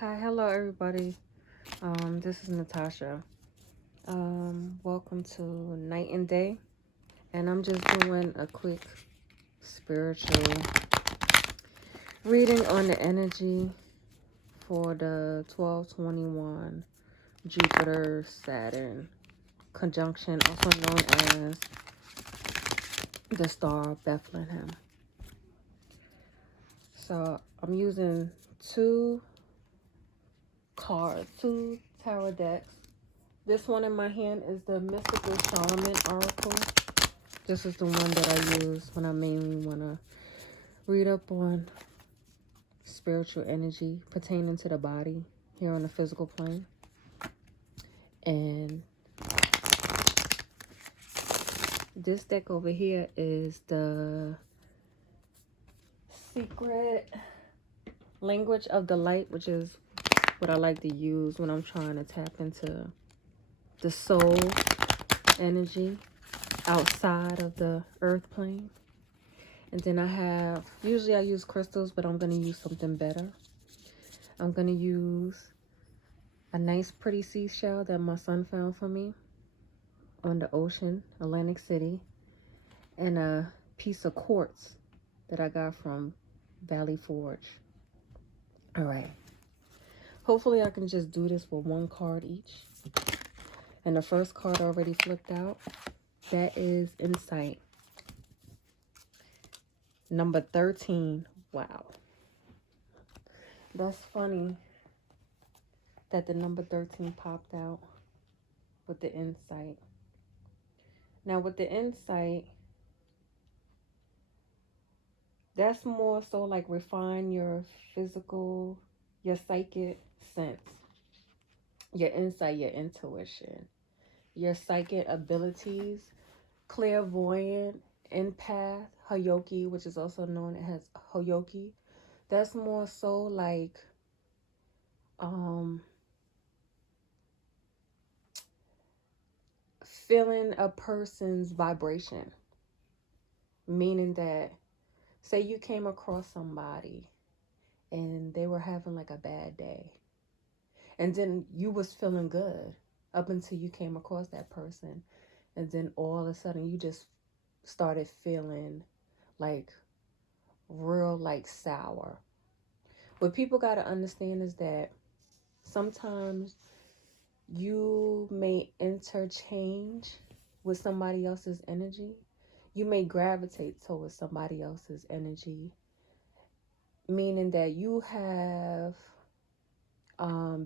Hi, hello everybody. This is Natasha. Welcome to Night and Day, and I'm just doing a quick spiritual reading on the energy for the 1221 Jupiter Saturn conjunction, also known as the star Bethlehem. So I'm using two tarot decks. This one in my hand is the Mystical Charlemagne Oracle. This is the one that I use when I mainly want to read up on spiritual energy pertaining to the body here on the physical plane. And this deck over here is the Secret Language of the Light, which is what I like to use when I'm trying to tap into the soul energy outside of the earth plane. And then usually I use crystals, but I'm going to use something better. I'm going to use a nice pretty seashell that my son found for me on the ocean, Atlantic City, and a piece of quartz that I got from Valley Forge. All right. Hopefully I can just do this with one card each. And the first card already flipped out. That is Insight. Number 13. Wow. That's funny that the number 13 popped out with the Insight. Now with the Insight, that's more so like refine your physical, your psychic sense, your insight, your intuition, your psychic abilities, clairvoyant, empath, Hayoki, which is also known as Hoyoki. That's more so like feeling a person's vibration, meaning that say you came across somebody and they were having like a bad day, and then you was feeling good up until you came across that person, and then all of a sudden you just started feeling like real like sour. What people got to understand is that sometimes you may interchange with somebody else's energy. You may gravitate towards somebody else's energy, meaning that you have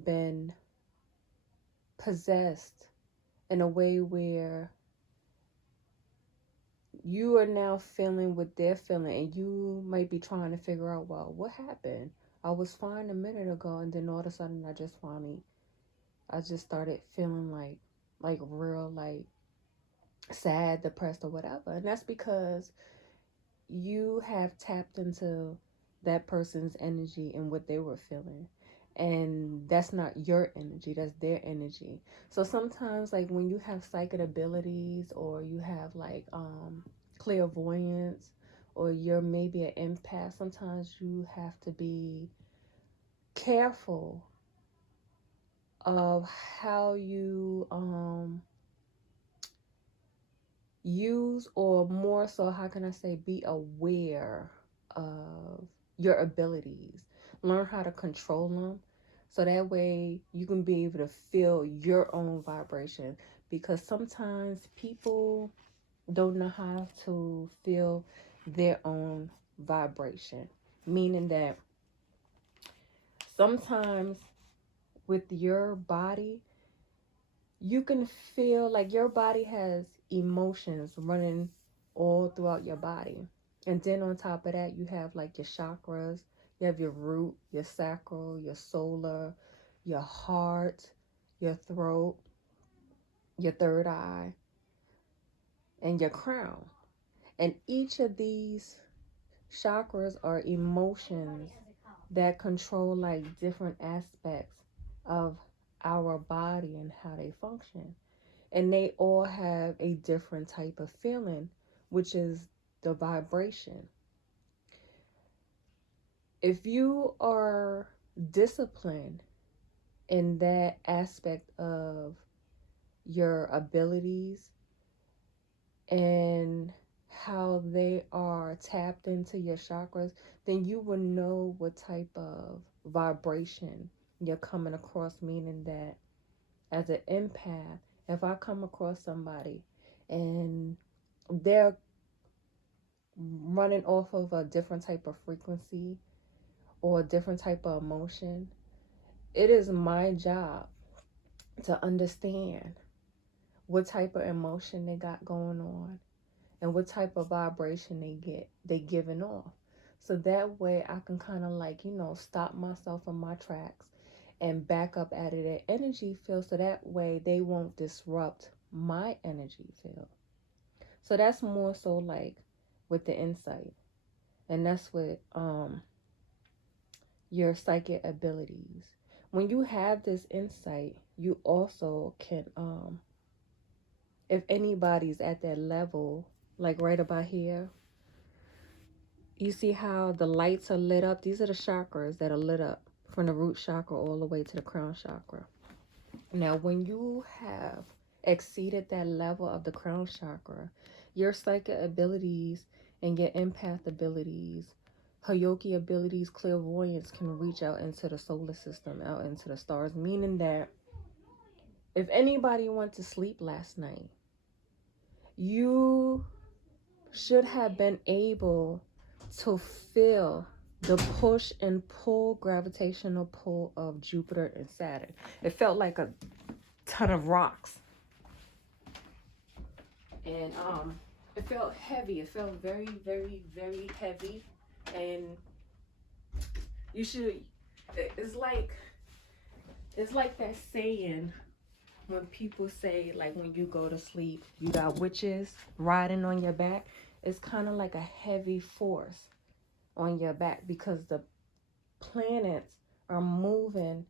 been possessed in a way where you are now feeling what they're feeling, and you might be trying to figure out, well, what happened? I was fine a minute ago, and then all of a sudden I just started feeling like real like sad, depressed, or whatever. And that's because you have tapped into that person's energy and what they were feeling. And that's not your energy, that's their energy. So sometimes like when you have psychic abilities, or you have like clairvoyance, or you're maybe an empath, sometimes you have to be careful of how you use, or more so, how can I say, be aware of your abilities. Learn how to control them, so that way you can be able to feel your own vibration. Because sometimes people don't know how to feel their own vibration, meaning that sometimes with your body, you can feel like your body has emotions running all throughout your body. And then on top of that, you have like your chakras. You have your root, your sacral, your solar, your heart, your throat, your third eye, and your crown. And each of these chakras are emotions that control like different aspects of our body and how they function. And they all have a different type of feeling, which is the vibration. If you are discipline in that aspect of your abilities and how they are tapped into your chakras, then you will know what type of vibration you're coming across. Meaning that as an empath, if I come across somebody and they're running off of a different type of frequency or a different type of emotion, it is my job to understand what type of emotion they got going on and what type of vibration they giving off. So that way I can kind of like, stop myself in my tracks and back up out of their energy field, so that way they won't disrupt my energy field. So that's more so like with the insight. And that's with your psychic abilities. When you have this insight, you also can, if anybody's at that level, like right about here, you see how the lights are lit up? These are the chakras that are lit up from the root chakra all the way to the crown chakra. Now, when you have exceeded that level of the crown chakra, your psychic abilities and your empath abilities, Hayoki abilities, clairvoyance can reach out into the solar system, out into the stars. Meaning that if anybody went to sleep last night, you should have been able to feel the push and pull, gravitational pull of Jupiter and Saturn. It felt like a ton of rocks. And it felt heavy. It felt very, very, very heavy. And you should, it's like that saying when people say, like, when you go to sleep, you got witches riding on your back. It's kind of like a heavy force on your back because the planets are moving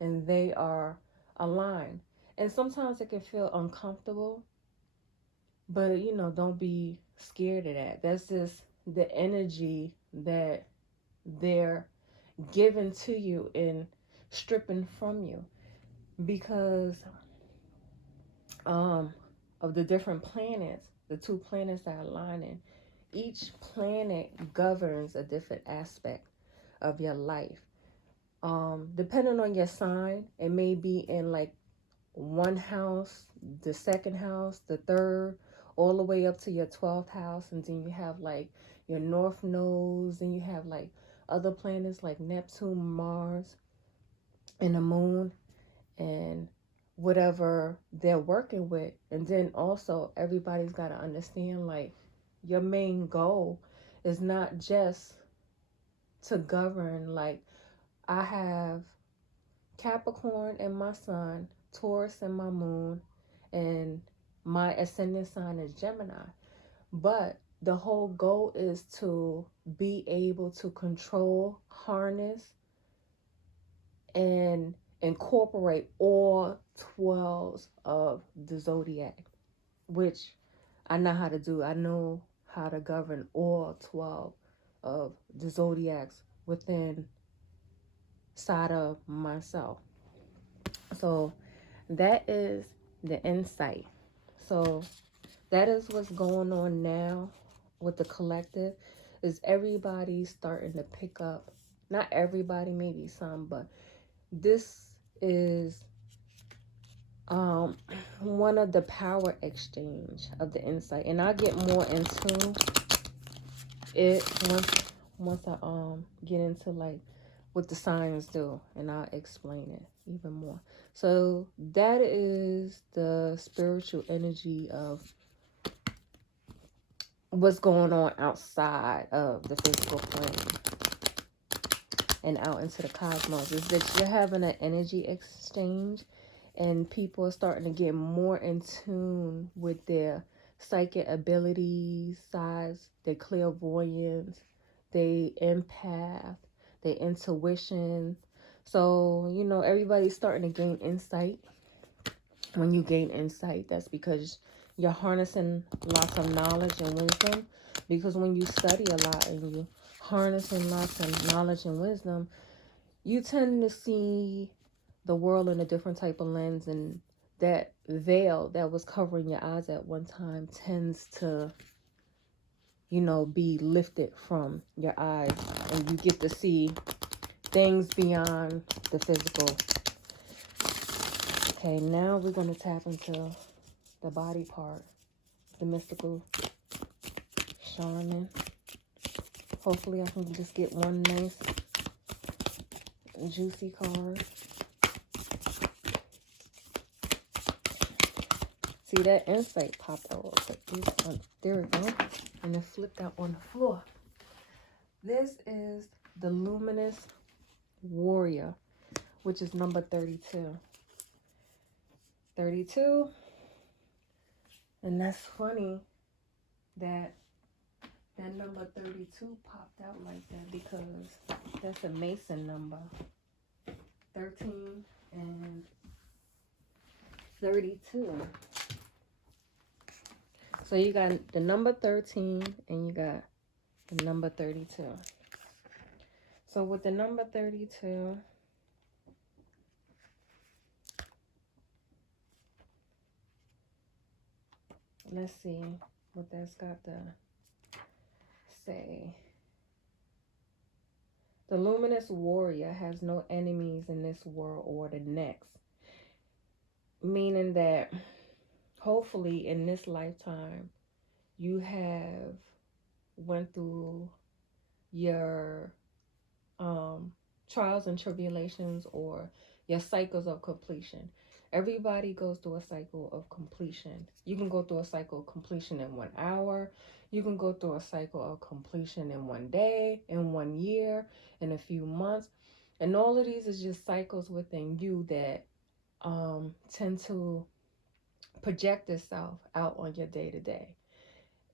and they are aligned. And sometimes it can feel uncomfortable, but don't be scared of that. That's just the energy that they're giving to you and stripping from you because of the different planets, the two planets that are aligning. Each planet governs a different aspect of your life. Depending on your sign, it may be in like one house, the second house, the third, all the way up to your 12th house. And then you have like your north nodes, and you have like other planets like Neptune, Mars, and the moon, and whatever they're working with. And then also everybody's got to understand, like, your main goal is not just to govern. Like, I have Capricorn in my sun, Taurus in my moon, and my ascendant sign is Gemini. But the whole goal is to be able to control, harness, and incorporate all 12 of the zodiac, which I know how to do. I know how to govern all 12 of the zodiacs within side of myself. So that is the insight. So that is what's going on now with the collective. Is everybody starting to pick up? Not everybody, maybe some, but this is one of the power exchange of the insight, and I'll get more into it once I get into like what the signs do, and I'll explain it even more. So that is the spiritual energy of what's going on outside of the physical plane and out into the cosmos. Is that you're having an energy exchange, and people are starting to get more in tune with their psychic abilities, size, their clairvoyance, their empath, their intuition. So, everybody's starting to gain insight. When you gain insight, that's because you're harnessing lots of knowledge and wisdom. Because when you study a lot and you harnessing lots of knowledge and wisdom, you tend to see the world in a different type of lens, and that veil that was covering your eyes at one time tends to, you know, be lifted from your eyes, and you get to see things beyond the physical. Okay, now we're going to tap into the body part, the mystical shaman. Hopefully I can just get one nice juicy card. See, that insight popped out. There we go. And it flipped out on the floor. This is the Luminous Warrior, which is number 32. 32. And that's funny that that number 32 popped out like that, because that's a Mason number. 13 and 32. So you got the number 13 and you got the number 32. So with the number 32, let's see what that's got to say. The Luminous Warrior has no enemies in this world or the next. Meaning that hopefully in this lifetime, you have went through your trials and tribulations, or your cycles of completion. Everybody goes through a cycle of completion. You can go through a cycle of completion in 1 hour. You can go through a cycle of completion in 1 day, in 1 year, in a few months. And all of these is just cycles within you that tend to project itself out on your day-to-day.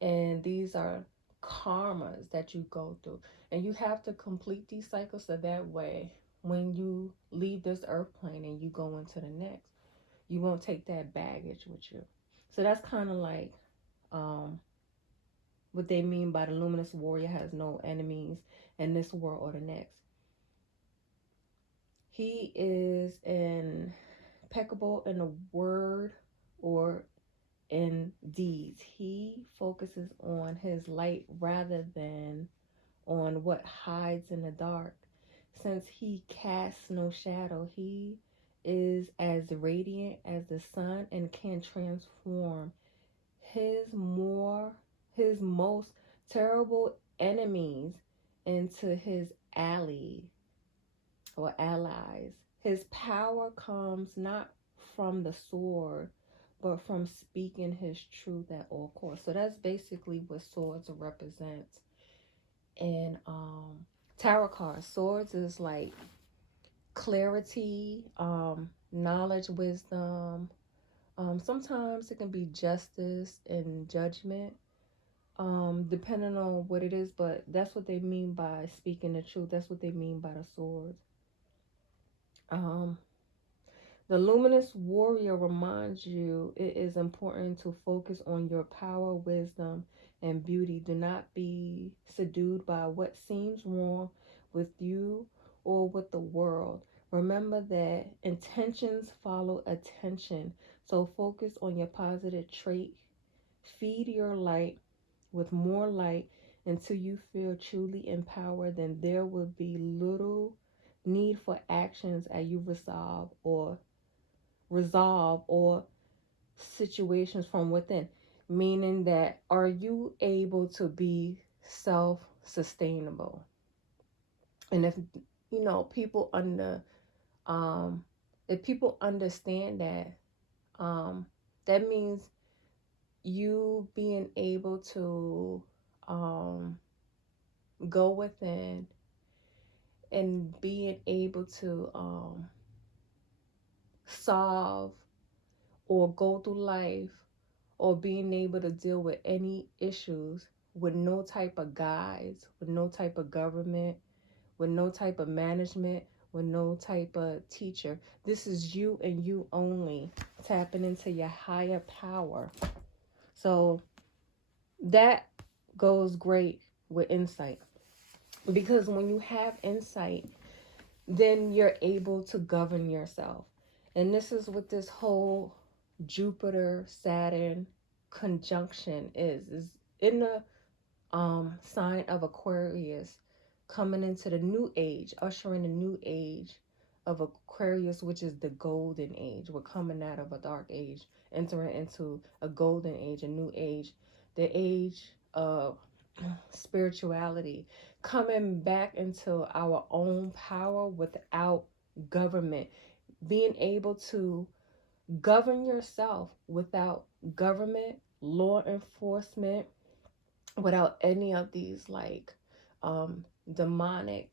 And these are karmas that you go through, and you have to complete these cycles, so that way when you leave this earth plane and you go into the next, you won't take that baggage with you. So that's kind of like what they mean by the Luminous Warrior has no enemies in this world or the next. He is impeccable in the word or in deeds. He focuses on his light rather than on what hides in the dark. Since he casts no shadow, he is as radiant as the sun and can transform his most terrible enemies into his allies. His power comes not from the sword, but from speaking his truth at all costs. So that's basically what swords represents. And tarot cards, swords is like clarity, knowledge, wisdom. Sometimes it can be justice and judgment, depending on what it is. But that's what they mean by speaking the truth. That's what they mean by the swords. The Luminous Warrior reminds you it is important to focus on your power, wisdom, and beauty. Do not be seduced by what seems wrong with you or with the world. Remember that intentions follow attention. So focus on your positive trait. Feed your light with more light until you feel truly empowered. Then there will be little need for actions as you resolve or situations from within. Meaning that, are you able to be self-sustainable? And if people if people understand that, that means you being able to go within and being able to solve or go through life, or being able to deal with any issues with no type of guides, with no type of government, with no type of management, with no type of teacher. This is you and you only, tapping into your higher power. So that goes great with insight, because when you have insight, then you're able to govern yourself. And this is what this whole Jupiter Saturn conjunction is in the sign of Aquarius, coming into the new age, ushering the new age of Aquarius, which is the golden age. We're coming out of a dark age, entering into a golden age, a new age, the age of spirituality, coming back into our own power without government, being able to govern yourself without government, law enforcement, without any of these like demonic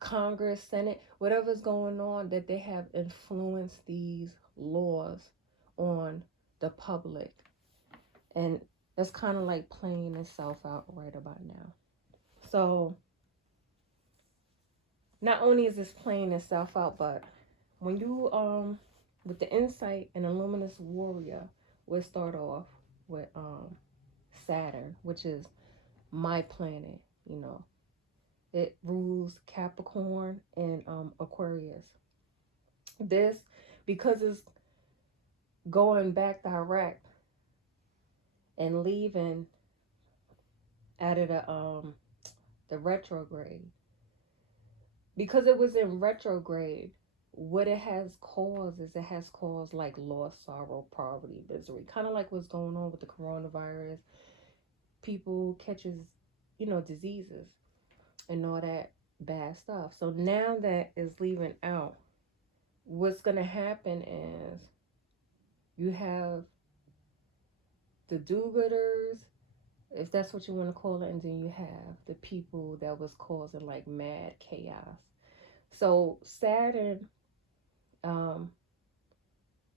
Congress, Senate, whatever's going on, that they have influenced these laws on the public. And that's kind of like playing itself out right about now. So not only is this playing itself out, but when you with the insight and the luminous warrior, we'll start off with Saturn, which is my planet, you know. It rules Capricorn and Aquarius. This, because it's going back direct and leaving out of the retrograde. Because it was in retrograde, what it has caused is it has caused like loss, sorrow, poverty, misery. Kind of like what's going on with the coronavirus. People catches, you know, diseases and all that bad stuff. So now that is leaving out, what's going to happen is you have the do-gooders, if that's what you want to call it, and then you have the people that was causing like mad chaos. So Saturn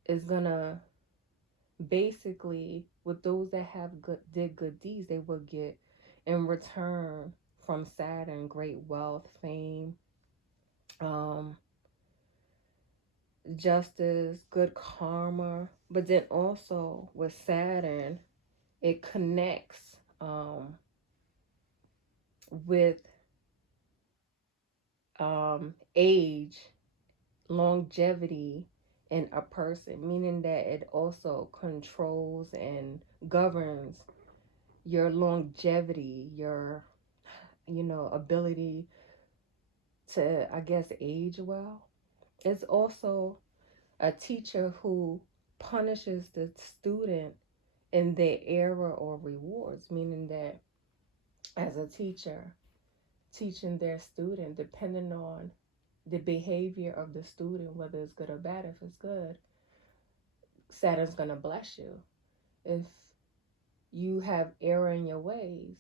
is going to basically, with those that have did good deeds, they will get in return from Saturn great wealth, fame, justice, good karma. But then also with Saturn, it connects with age, longevity in a person, meaning that it also controls and governs your longevity, your, you know, ability to, I guess, age well. It's also a teacher who punishes the student in their error or rewards, meaning that as a teacher, teaching their student, depending on the behavior of the student, whether it's good or bad, if it's good, Saturn's going to bless you. If you have error in your ways,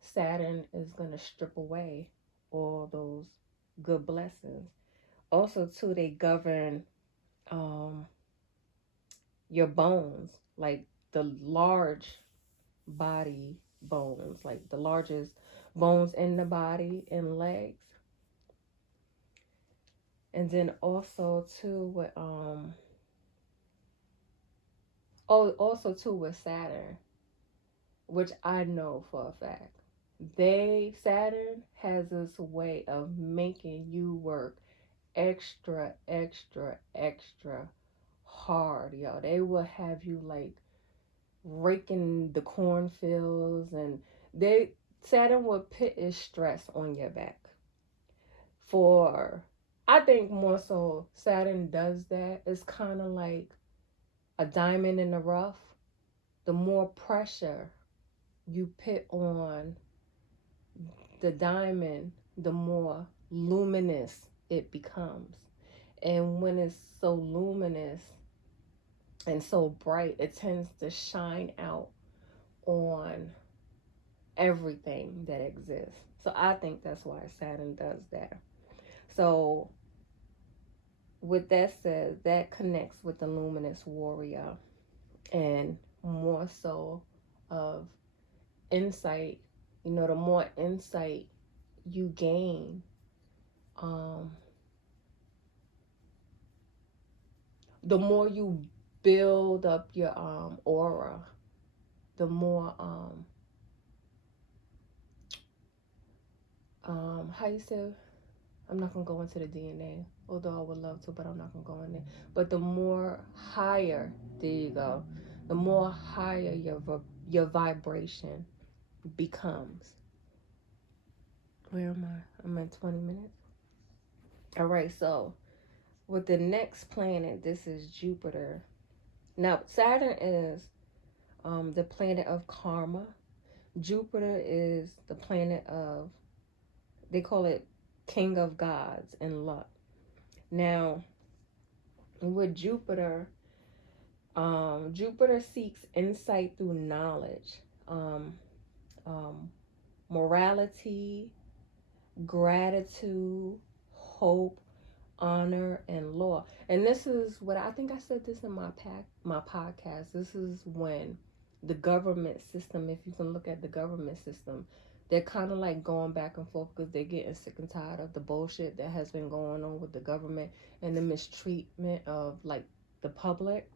Saturn is going to strip away all those good blessings. Also, too, they govern your bones, like the large body bones, like the largest bones in the body and legs. And then also too with also too with Saturn, which I know for a fact. Saturn has this way of making you work extra, extra, extra hard, yo. They will have you like raking the cornfields, and Saturn will put its stress on your back. I think more so Saturn does that. It's kind of like a diamond in the rough. The more pressure you put on the diamond, the more luminous it becomes. And when it's so luminous and so bright, it tends to shine out on everything that exists. So I think that's why Saturn does that. So with that said, that connects with the luminous warrior, and more so of insight. You know, the more insight you gain, the more you build up your aura, the more how you say, I'm not going to go into the DNA, although I would love to, but I'm not going to go in there. But the more higher, there you go, the more higher your vibration becomes. Where am I? I'm at 20 minutes. All right, so with the next planet, this is Jupiter. Now, Saturn is the planet of karma. Jupiter is the planet of, they call it king of gods and luck. Now, with Jupiter, Jupiter seeks insight through knowledge, morality, gratitude, hope, honor, and law. And this is what I think I said this in my podcast. This is when the government system, if you can look at the government system, they're kind of like going back and forth because they're getting sick and tired of the bullshit that has been going on with the government and the mistreatment of like the public.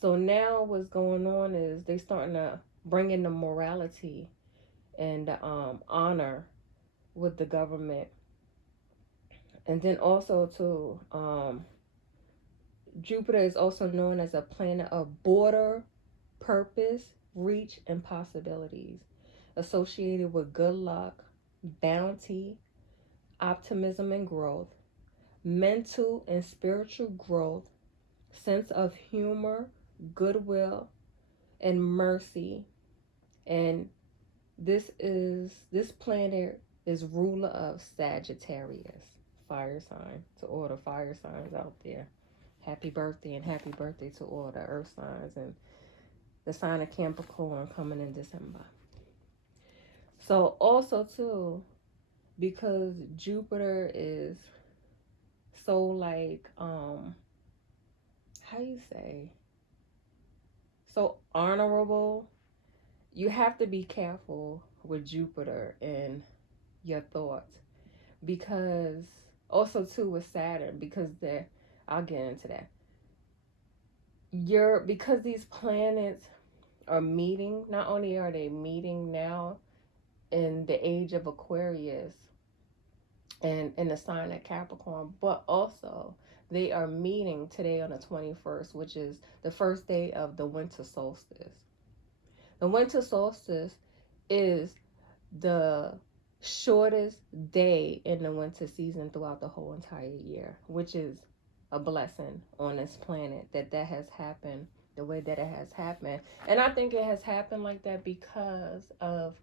So now what's going on is they starting to bring in the morality and honor with the government. And then also too, Jupiter is also known as a planet of border, purpose, reach, and possibilities, associated with good luck, bounty, optimism and growth, mental and spiritual growth, sense of humor, goodwill, and mercy. And this planet is ruler of Sagittarius, fire sign, to all the fire signs out there. Happy birthday, and happy birthday to all the earth signs and the sign of Capricorn coming in December. So also too, because Jupiter is so like, how you say, so honorable, you have to be careful with Jupiter and your thoughts. Because also too with Saturn, because I'll get into that. Because these planets are meeting, not only are they meeting now in the age of Aquarius and in the sign of Capricorn, but also they are meeting today on the 21st, which is the first day of the winter solstice. The winter solstice is the shortest day in the winter season throughout the whole entire year, which is a blessing on this planet that has happened the way that it has happened. And I think it has happened like that because of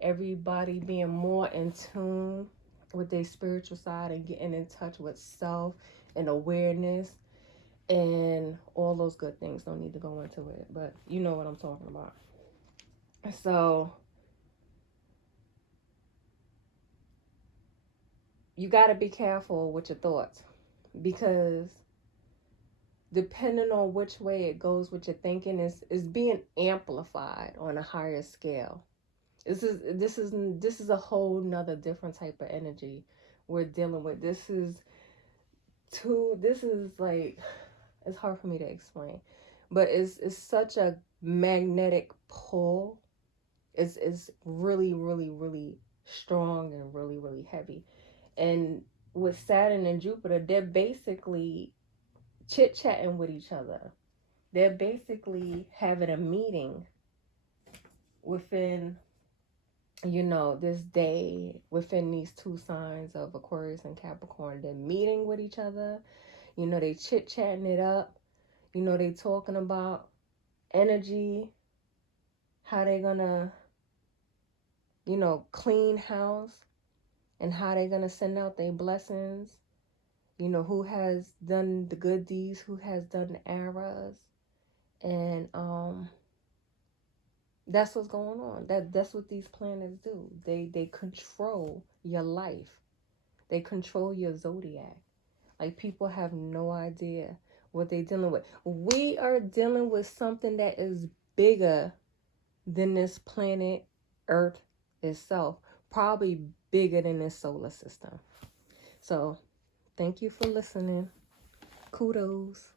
everybody being more in tune with their spiritual side and getting in touch with self and awareness and all those good things. Don't need to go into it, but you know what I'm talking about. So you got to be careful with your thoughts, because depending on which way it goes with your thinking is being amplified on a higher scale. This is a whole nother different type of energy we're dealing with. This is like, it's hard for me to explain, but it's such a magnetic pull. It's really, really, really strong and really, really heavy. And with Saturn and Jupiter, they're basically chit-chatting with each other. They're basically having a meeting within, this day, within these two signs of Aquarius and Capricorn. They're meeting with each other. They chit-chatting it up. They talking about energy, how they gonna, clean house, and how they gonna send out their blessings. Who has done the good deeds, who has done the errors. And that's what's going on. That's what these planets do. They control your life. They control your zodiac. Like, people have no idea what they're dealing with. We are dealing with something that is bigger than this planet Earth itself. Probably bigger than this solar system. So, thank you for listening. Kudos.